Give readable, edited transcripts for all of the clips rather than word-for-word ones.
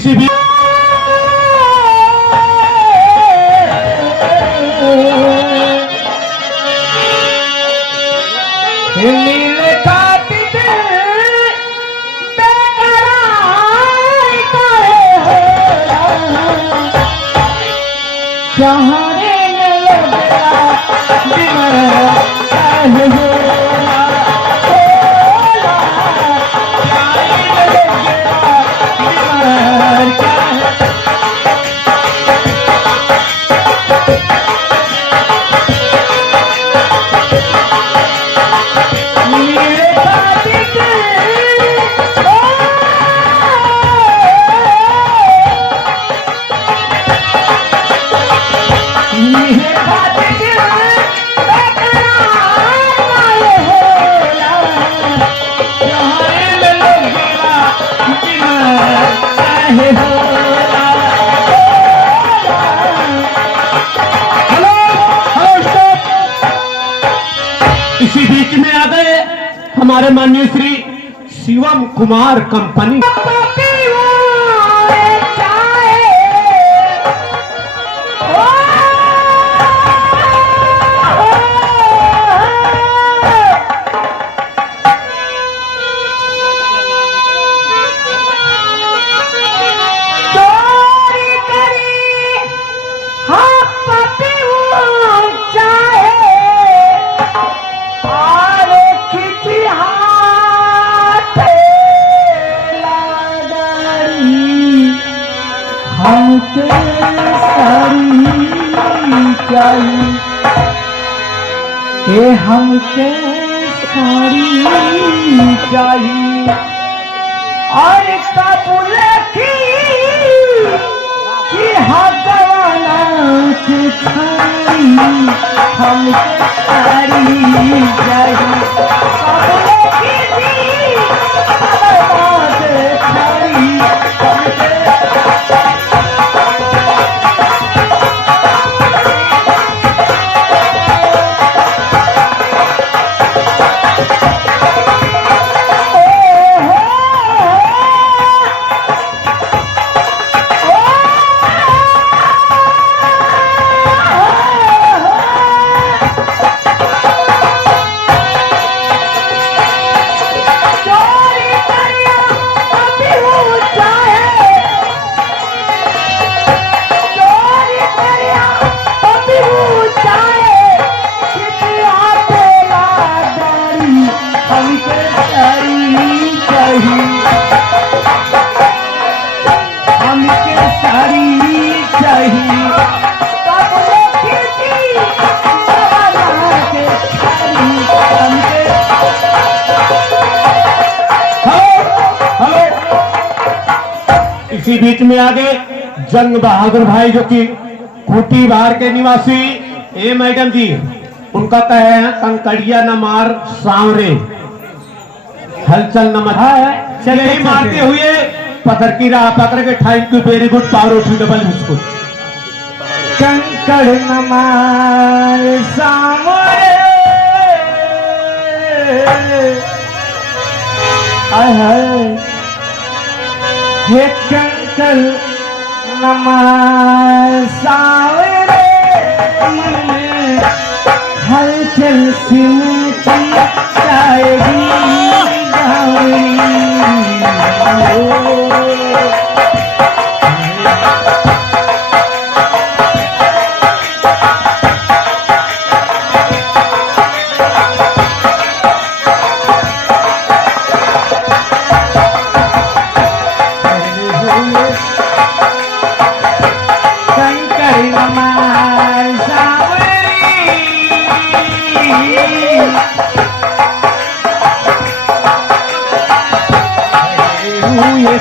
इसी भी इसी बीच में आ गए हमारे माननीय श्री शिवम कुमार कंपनी। हमके साड़ी चाहिए के हमके साड़ी चाहिए और कबूल की हगवाना के साड़ी हमके साड़ी चाहिए कबूल की साड़ी इसी बीच में आगे जंग बहादुर भाई जो कि खूटी बाहर के निवासी ए मैडम जी उनका कहे हैं कंकड़िया न मार सांवरे हलचल न मचा चले ही मारते हुए पत्थर की राह पकड़ के thank you very good power to double biscuit. कंकड़ न मार सांवरे हे कंकड़ न मार सांवरे हलचल सिमटी जाएगी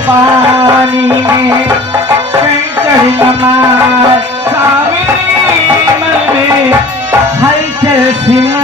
पानी में कंकड़ न मार सांवरे मन में हलचल सिमटी